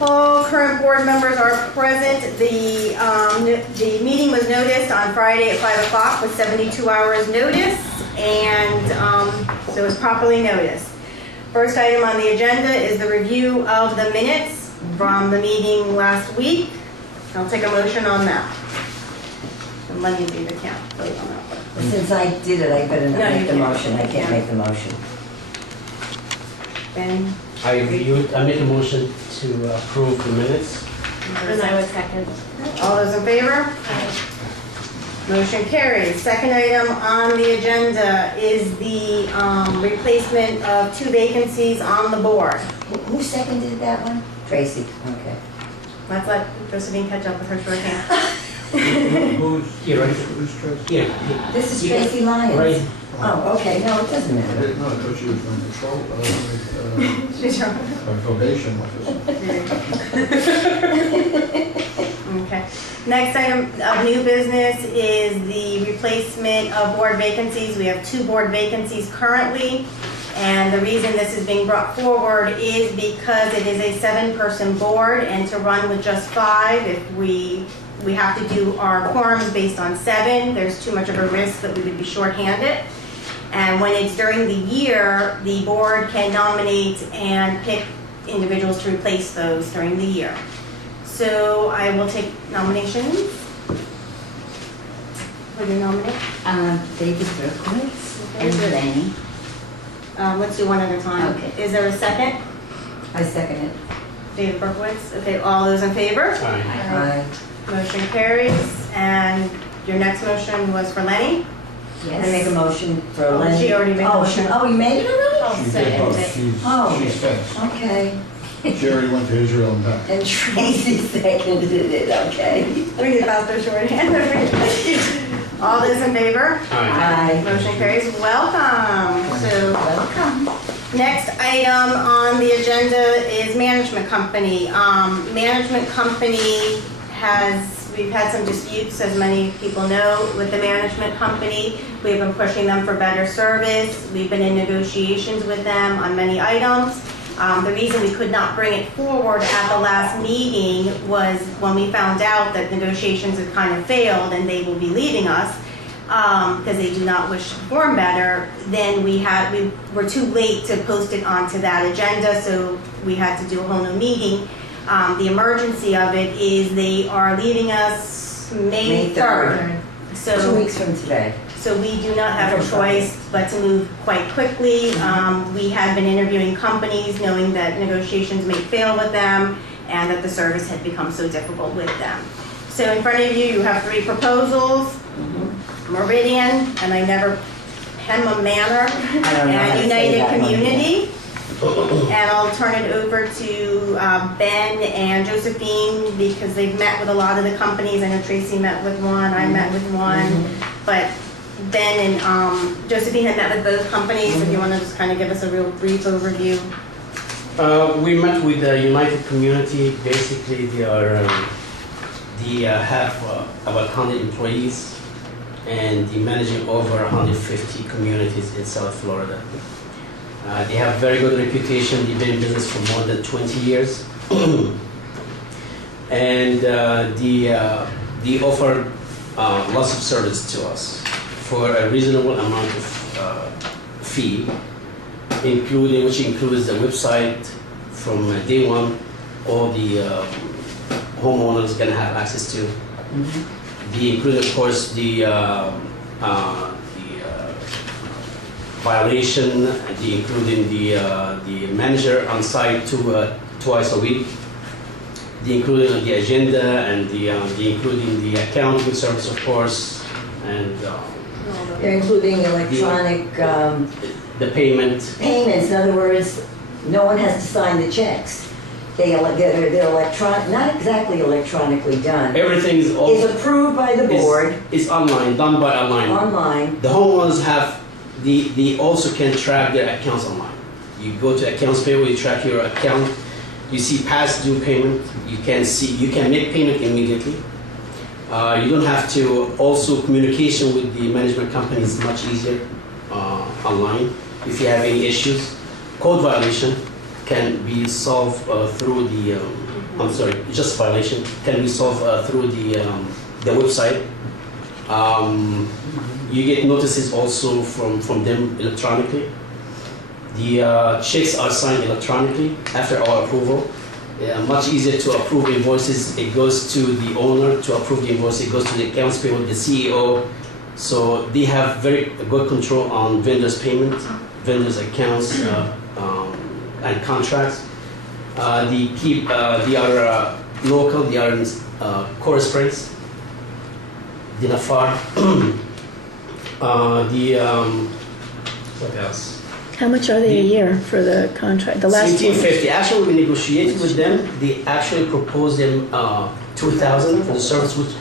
All current board members are present. The meeting was noticed on Friday at 5 o'clock with 72 hours notice, and so it was properly noticed. First item on the agenda is the review of the minutes from the meeting last week. I'll take a motion on that. And let me do the count. Wait on that one. Since I did it, I better not No, make you the can't. motion. I can't make the motion. Ben? I make a motion to approve the minutes. And I would second. All those in favor? Motion carries. Second item on the agenda is the replacement of 2 vacancies on the board. Who seconded that one? Tracy. Okay. Let's let Josephine catch up with her shorthand. Here, right? Who's Tracy? Here. This is You got- Tracy Lyons. Right. Oh, okay. No, it doesn't I matter. didn't know, I thought she was on patrol, She's wrong. probation officer. Okay. Next item of new business is the replacement of board vacancies. We have 2 board vacancies currently, and the reason this is being brought forward is because it is a 7-person board, and to run with just 5, if we have to do our quorums based on 7, there's too much of a risk that we would be shorthanded. And when it's during the year, the board can nominate and pick individuals to replace those during the year. So I will take nominations. Who do you nominate? David Berkowitz and Lenny. Let's do one at a time. Okay. Is there a second? I second it. David Berkowitz. Okay, all those in favor? Aye. Aye. Motion carries. And your next motion was for Lenny? I make a motion for Oh, Lenny. she already made a Oh, motion. Oh, you made it already? I'll She second did both. it. Oh. She's fast. Okay. She already went to Israel and back. And Tracy seconded it, okay. Read about the shorthand. All those in favor? Aye. Aye. Motion carries. Welcome. So Welcome. next item on the agenda is management company. Management company we've had some disputes, as many people know, with the management company. We've been pushing them for better service. We've been in negotiations with them on many items. The reason we could not bring it forward at the last meeting was when we found out that negotiations had kind of failed and they will be leaving us because they do not wish to perform better. Then we were too late to post it onto that agenda, so we had to do a whole new meeting. The emergency of it is they are leaving us May 3rd. 2 So, weeks from today. so we do not have a choice but to move quite quickly. We had been interviewing companies knowing that negotiations may fail with them and that the service had become so difficult with them. So in front of you, you have 3 proposals. Meridian, and I never, Pema Manor, I don't know how to and say United that one. Community. And I'll turn it over to Ben and Josephine because they've met with a lot of the companies. I know Tracy met with one, I met with one, but Ben and Josephine had met with both companies. If you want to just kind of give us a real brief overview. We met with the United Community. Basically, they have about 100 employees, and they're managing over 150 communities in South Florida. They have very good reputation. They've been in business for more than 20 years. And they offer lots of service to us for a reasonable amount of fee, which includes the website from day one. All the homeowners can have access to. They include, of course, the violation, including the manager on site twice a week. The including the agenda and the including the accounting service, of course, and They're including electronic the payment. payments. In other words, no one has to sign the checks. They're electronic, not exactly electronically done. Everything is Is approved by the board It's online, done by online. online. The homeowners they also can track their accounts online. You go to accounts payable, you track your account, you see past due payment, you can make payment immediately. You don't have to, also communication with the management company is much easier online. If you have any issues, code violation can be solved through the I'm sorry, just violation can be solved through the website. You get notices also from them electronically. The checks are signed electronically after our approval. Much easier to approve invoices. It goes to the owner to approve the invoice. It goes to the accounts payable, the CEO. So they have very good control on vendors' payment, vendors' accounts, and contracts. They are local. They are in Coral Springs, the Nafar. What else? How much are they a year for the contract? The last one? 1750. Actually, we negotiated with them. They actually proposed them 2,000 for the service, which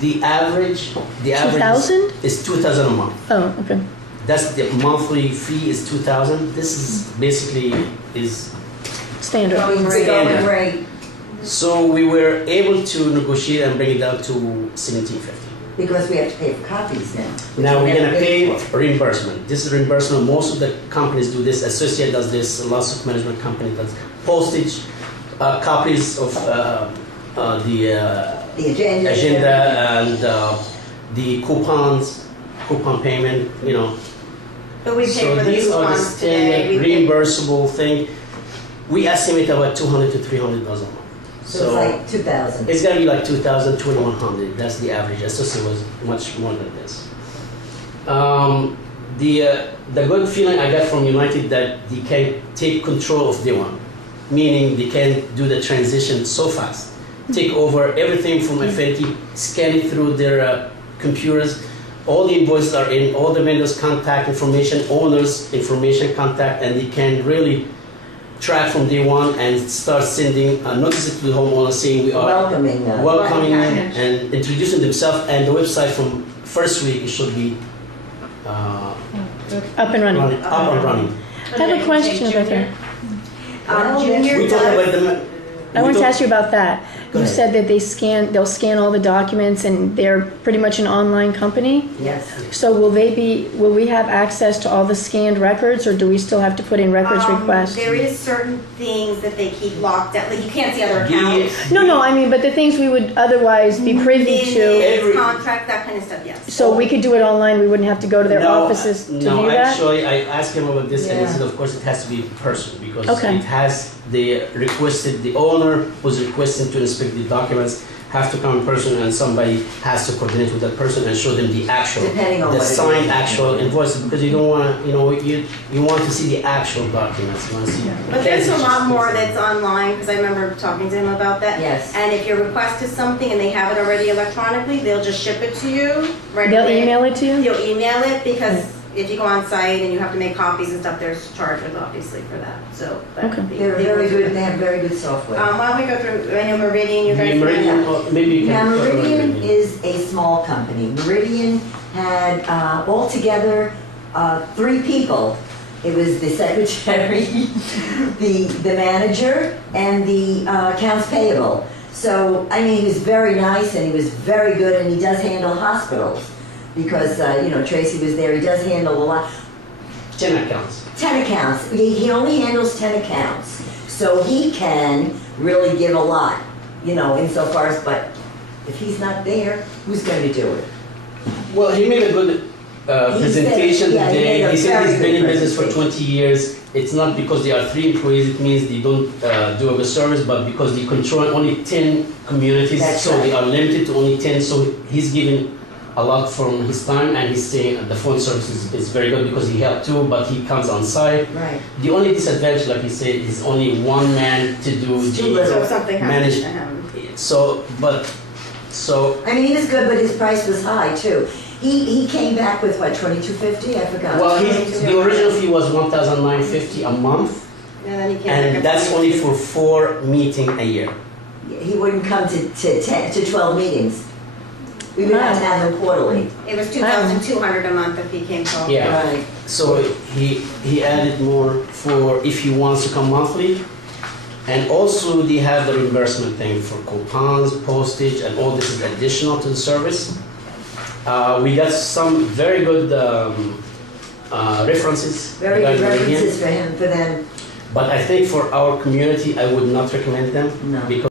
the average 2,000? is 2,000 a month. Oh, okay. That's the monthly fee is 2,000. This is basically is Standard. Going rate, Standard. going rate, so we were able to negotiate and bring it down to 1750. because we have to pay for copies now. Now we're Never gonna pay paid for. reimbursement. This is reimbursement. Most of the companies do this. Associate does this. Lots of management company does postage, copies of the The agenda and the coupon payment. You know. But we pay So for the these are the coupons today. standard We pay- reimbursable thing. We estimate about $200 to $300 a month. So it's like 2,000. It's gonna be like 2,000, 2,100. That's the average. Associate was much more than this. The good feeling I got from United that they can take control of day one, meaning they can do the transition so fast, take over everything from Affinity, scan it through their computers. All the invoices are in, all the vendors' contact information, owners' information contact, and they can really track from day one and start sending notices to the homeowner saying we are Welcoming them. welcoming them and introducing themselves. And the website from first week it should be Up and running. up and running. I have a question about that. Junior We talked does, about the. I want to ask you about that. Go You ahead. said that they'll scan all the documents and they're pretty much an online company. Yes. So will we have access to all the scanned records, or do we still have to put in records requests? There is certain things that they keep locked out, like you can't see other accounts. No, I mean, but the things we would otherwise be privy to, Minutes, contract, that kind of stuff, yes. so we could do it online, we wouldn't have to go to their offices to No, do that? actually, I asked him about this, and he Yeah. said, of course, it has to be in person because Okay. it has the owner who's requesting to inspect the documents have to come in person, and somebody has to coordinate with that person and show them the actual, Depending on the what it signed is. actual invoice, because you don't want to, you want to see the actual documents. You want to see. But there's a It's lot just- more that's online, because I remember talking to him about that. Yes. And if your request is something and they have it already electronically, they'll just ship it to you right They'll away. email it to you? You'll email it, because if you go on site and you have to make copies and stuff, there's charges obviously for that, so. that Okay. would be- They're very good, they have very good software. Why don't we go through, I know Meridian, you guys. Meridian, maybe you Now, can. talk about Meridian Meridian. is a small company. Meridian had altogether 3 people. It was the secretary, the manager, and the accounts payable. So, I mean, he was very nice and he was very good, and he does handle hospitals. Because, Tracy was there, he does handle a lot. 10 accounts. 10 accounts. He only handles 10 accounts. So he can really give a lot, insofar as, but if he's not there, who's going to do it? Well, he made a good presentation yeah, he made today. a He said very he's been in good business for presentation. 20 years. It's not because they are 3 employees, it means they don't do a good service, but because they control only 10 communities, That's so they right. are limited to only 10. So he's giving a lot from his time, and he's saying the phone service is very good because he helped too, but he comes on site. Right. The only disadvantage, like he said, is only one man to do It's too the little. So if something happens to manage. him. So I mean, he was good, but his price was high too. He came back with what, $22.50? I forgot. well, the original fee was $1,950 a month. And then he can't. And that's only for 4 meetings a year. He wouldn't come to 12 meetings. We would have to have them quarterly. It was 2,200 a month if he came home. Yeah. Right. So he added more for if he wants to come monthly. And also they have the reimbursement thing for coupons, postage, and all this is additional to the service. We got some very good references. Very good regarding Meridian. references for them. But I think for our community, I would not recommend them. No. Because